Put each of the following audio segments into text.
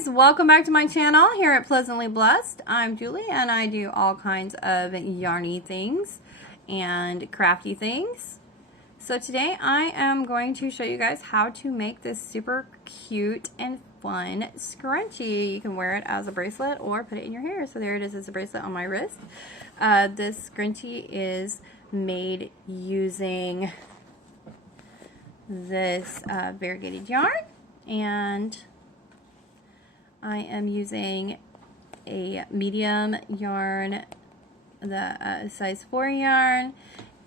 guys, welcome back to my channel here at Pleasantly Blessed. I'm Julie and I do all kinds of yarny things and crafty things. So today I am going to show you guys how to make this super cute and fun scrunchie. You can wear it as a bracelet or put it in your hair. So there it is as a bracelet on my wrist. This scrunchie is made using this variegated yarn, and I am using a medium yarn, the size 4 yarn,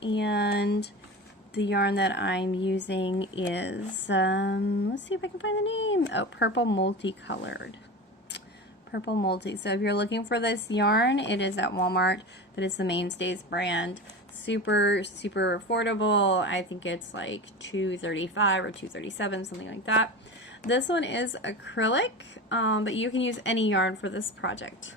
and the yarn that I'm using is, let's see if I can find the name. Oh, Purple Multicolored. Purple Multi. So if you're looking for this yarn, it is at Walmart. That is the Mainstays brand. Super affordable. I think it's like $2.35 or $2.37, something like that. This one is acrylic, but you can use any yarn for this project.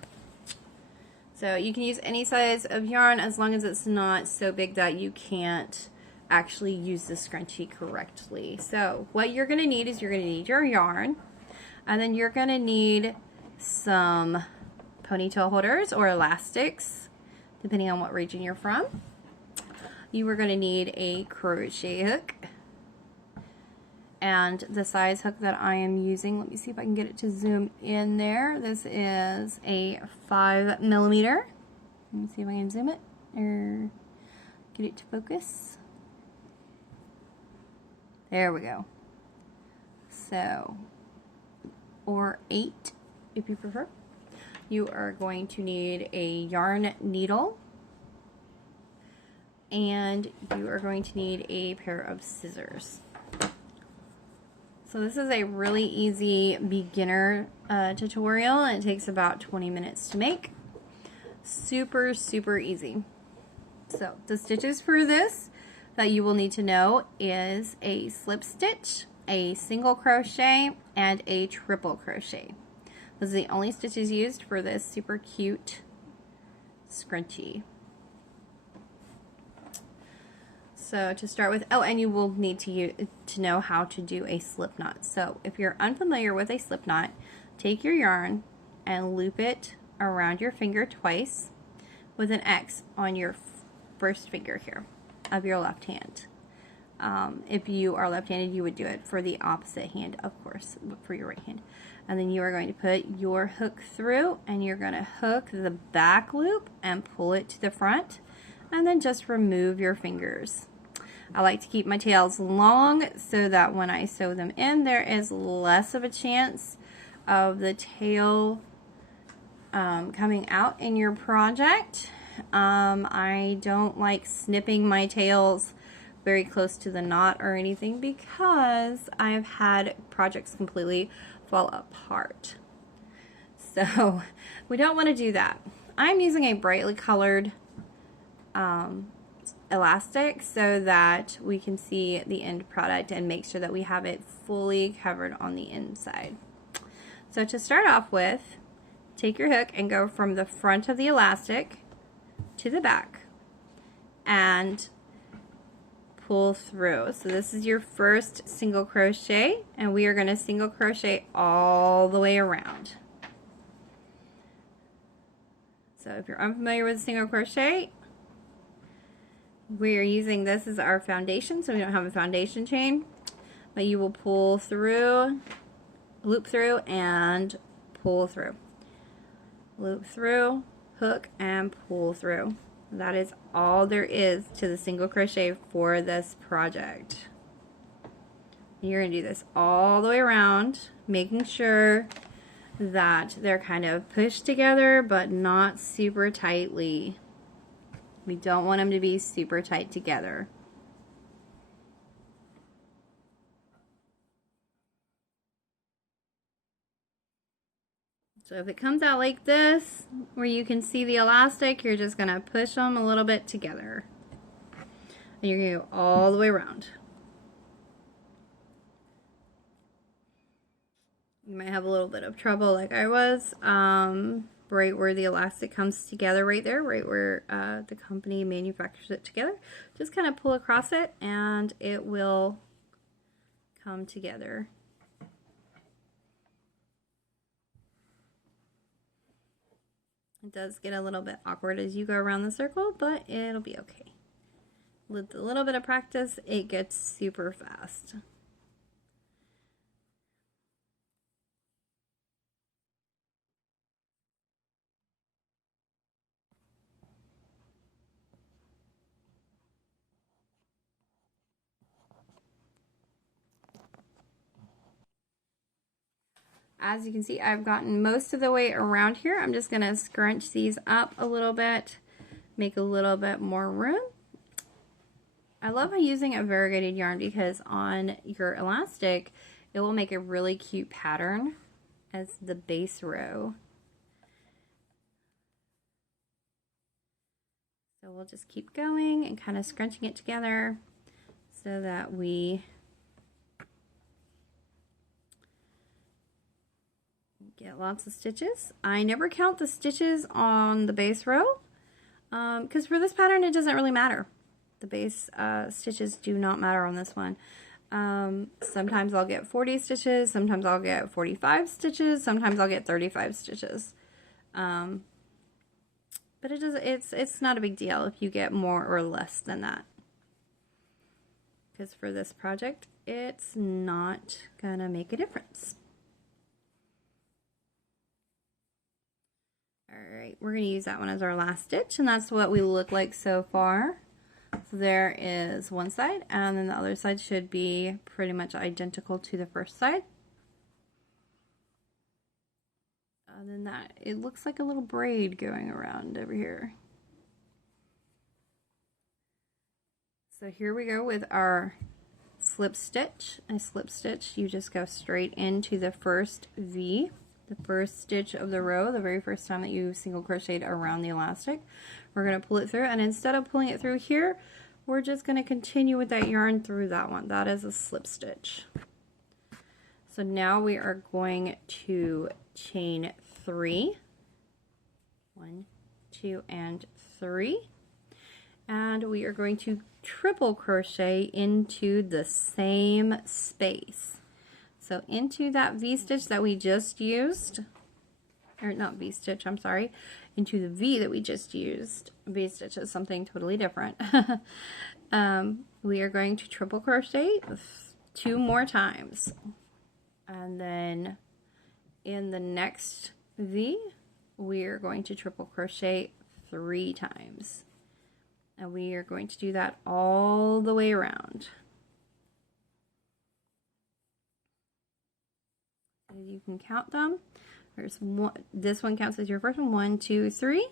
So you can use any size of yarn as long as it's not so big that you can't actually use the scrunchie correctly. So what you're going to need is you're going to need your yarn, and then you're going to need some ponytail holders or elastics, depending on what region you're from. You are going to need a crochet hook, and the size hook that I am using, let me see if I can get it to zoom in there. This is a 5mm. Let me see if I can zoom it or get it to focus. There we go. So, or 8 if you prefer. You are going to need a yarn needle, and you are going to need a pair of scissors. So this is a really easy beginner tutorial, and it takes about 20 minutes to make. Super easy. So the stitches for this that you will need to know is a slip stitch, a single crochet, and a triple crochet. Those are the only stitches used for this super cute scrunchie. So to start with, oh, and you will need to know how to do a slip knot. So if you're unfamiliar with a slip knot, take your yarn and loop it around your finger twice with an X on your first finger here of your left hand. If you are left-handed, you would do it for the opposite hand, of course, for your right hand. And then you are going to put your hook through, and you're going to hook the back loop and pull it to the front, and then just remove your fingers. I like to keep my tails long so that when I sew them in, there is less of a chance of the tail coming out in your project. I don't like snipping my tails very close to the knot or anything, because I've had projects completely fall apart. So we don't want to do that. I'm using a brightly colored elastic so that we can see the end product and make sure that we have it fully covered on the inside. So to start off with, take your hook and go from the front of the elastic to the back and pull through. So this is your first single crochet, and we are going to single crochet all the way around. So if you're unfamiliar with single crochet, we are using this as our foundation, so we don't have a foundation chain, but you will pull through, loop through, and pull through. Loop through, hook, and pull through. That is all there is to the single crochet for this project. You're going to do this all the way around, making sure that they're kind of pushed together but not super tightly. We don't want them to be super tight together. So if it comes out like this, where you can see the elastic, you're just going to push them a little bit together. And you're going to go all the way around. You might have a little bit of trouble like I was, right where the elastic comes together right there, right where the company manufactures it together. Just kind of pull across it and it will come together. It does get a little bit awkward as you go around the circle, but it'll be okay. With a little bit of practice, it gets super fast. As you can see, I've gotten most of the way around here. I'm just gonna scrunch these up a little bit, make a little bit more room. I love using a variegated yarn because on your elastic, it will make a really cute pattern as the base row. So we'll just keep going and kind of scrunching it together so that we get lots of stitches. I never count the stitches on the base row because for this pattern it doesn't really matter. The base stitches do not matter on this one. Sometimes I'll get 40 stitches, sometimes I'll get 45 stitches, sometimes I'll get 35 stitches. But it's not a big deal if you get more or less than that. Because for this project, it's not gonna make a difference. Alright, we're going to use that one as our last stitch, and that's what we look like so far. So there is one side, and then the other side should be pretty much identical to the first side. And then that, it looks like a little braid going around over here. So here we go with our slip stitch. A slip stitch, you just go straight into the first V. The first stitch of the row, the very first time that you single crocheted around the elastic. We're going to pull it through, and instead of pulling it through here, we're just going to continue with that yarn through that one. That is a slip stitch. So now we are going to chain 3. 1, 2, and 3. And we are going to triple crochet into the same space. So into that V-stitch that we just used, or not V-stitch, I'm sorry, into the V that we just used. V-stitch is something totally different. We are going to triple crochet 2 more times. And then in the next V, we are going to triple crochet 3 times. And we are going to do that all the way around. You can count them. There's one, this one counts as your first one. 1, 2, 3.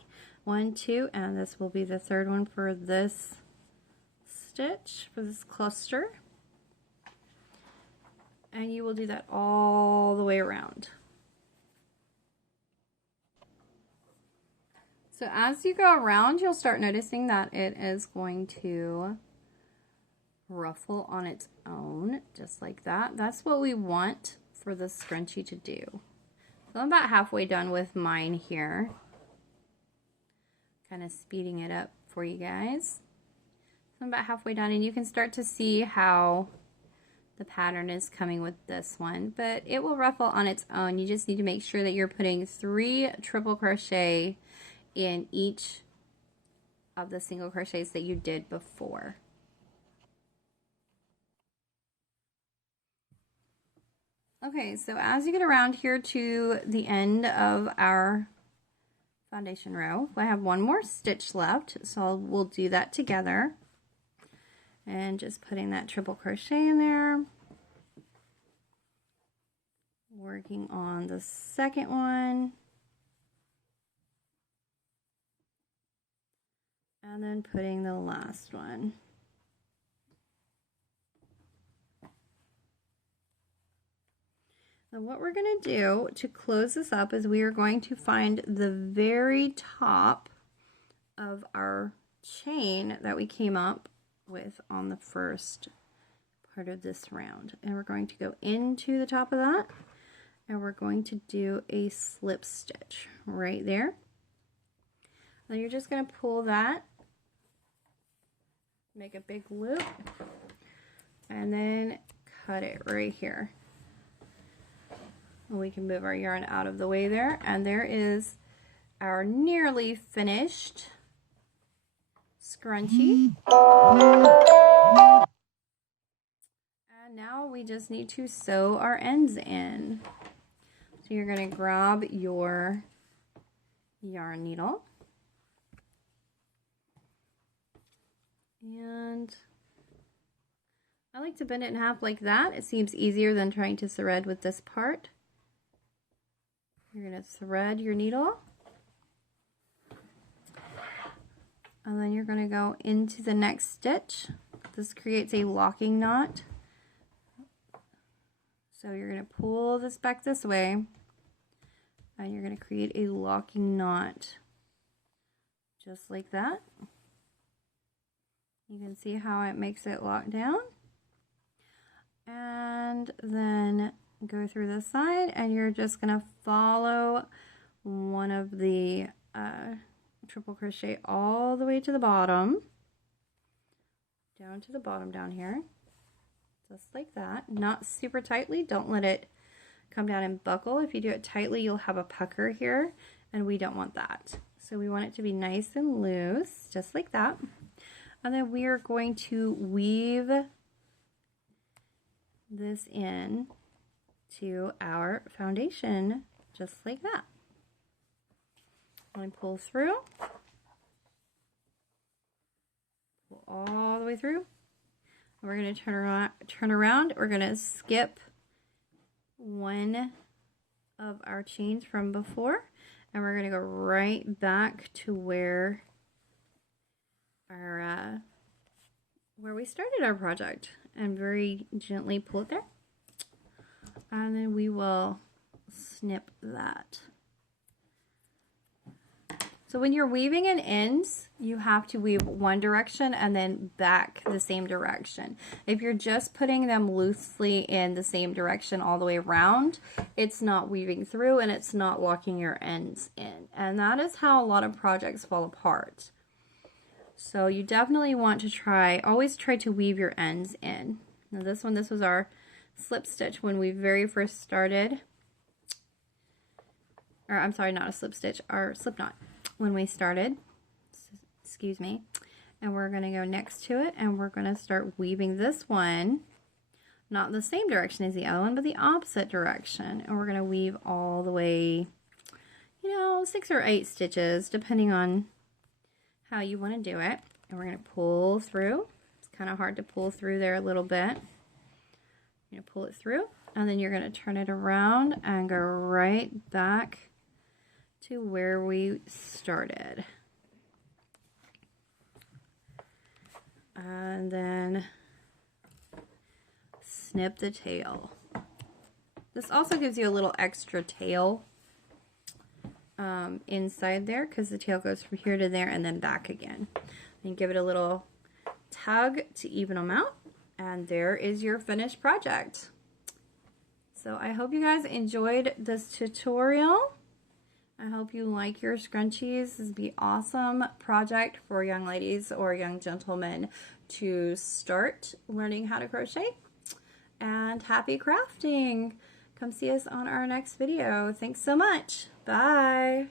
1, 2, and this will be the third one for this stitch, for this cluster. And you will do that all the way around. So as you go around, you'll start noticing that it is going to ruffle on its own, just like that. That's what we want for the scrunchie to do. So I'm about halfway done with mine here. Kind of speeding it up for you guys. So I'm about halfway done, and you can start to see how the pattern is coming with this one, but it will ruffle on its own. You just need to make sure that you're putting 3 triple crochet in each of the single crochets that you did before. Okay, so as you get around here to the end of our foundation row, I have 1 more stitch left, so we'll do that together. And just putting that triple crochet in there. Working on the second one. And then putting the last one. So what we're going to do to close this up is we are going to find the very top of our chain that we came up with on the first part of this round. And we're going to go into the top of that, and we're going to do a slip stitch right there. Then you're just going to pull that, make a big loop, and then cut it right here. We can move our yarn out of the way there, and there is our nearly finished scrunchie. And now we just need to sew our ends in. So you're going to grab your yarn needle and I like to bend it in half like that. It seems easier than trying to thread with this part. You're going to thread your needle. And then you're going to go into the next stitch. This creates a locking knot. So you're going to pull this back this way. And you're going to create a locking knot. Just like that. You can see how it makes it lock down. And then go through this side, and you're just going to follow one of the triple crochet all the way to the bottom, down to the bottom down here, just like that. Not super tightly, don't let it come down and buckle. If you do it tightly, you'll have a pucker here, and we don't want that. So we want it to be nice and loose, just like that. And then we are going to weave this in to our foundation, just like that. I'm going to pull through, pull all the way through. And we're going to turn around. We're going to skip one of our chains from before, and we're going to go right back to where our where we started our project, and very gently pull it there, and then we will snip that. So when you're weaving in ends, you have to weave one direction and then back the same direction. If you're just putting them loosely in the same direction all the way around, it's not weaving through and it's not locking your ends in. And that is how a lot of projects fall apart. So you definitely want to always try to weave your ends in. Now this was our slip stitch when we very first started. Or I'm sorry, not a slip stitch, our slip knot when we started. Excuse me. And we're going to go next to it, and we're going to start weaving this one, not the same direction as the other one, but the opposite direction. And we're going to weave all the way, 6 or 8 stitches, depending on how you want to do it. And we're going to pull through. It's kind of hard to pull through there a little bit. You're going to pull it through, and then you're going to turn it around and go right back to where we started. And then snip the tail. This also gives you a little extra tail inside there, because the tail goes from here to there and then back again. And give it a little tug to even them out, and there is your finished project. So I hope you guys enjoyed this tutorial. I hope you like your scrunchies. This would be an awesome project for young ladies or young gentlemen to start learning how to crochet. And happy crafting! Come see us on our next video. Thanks so much. Bye!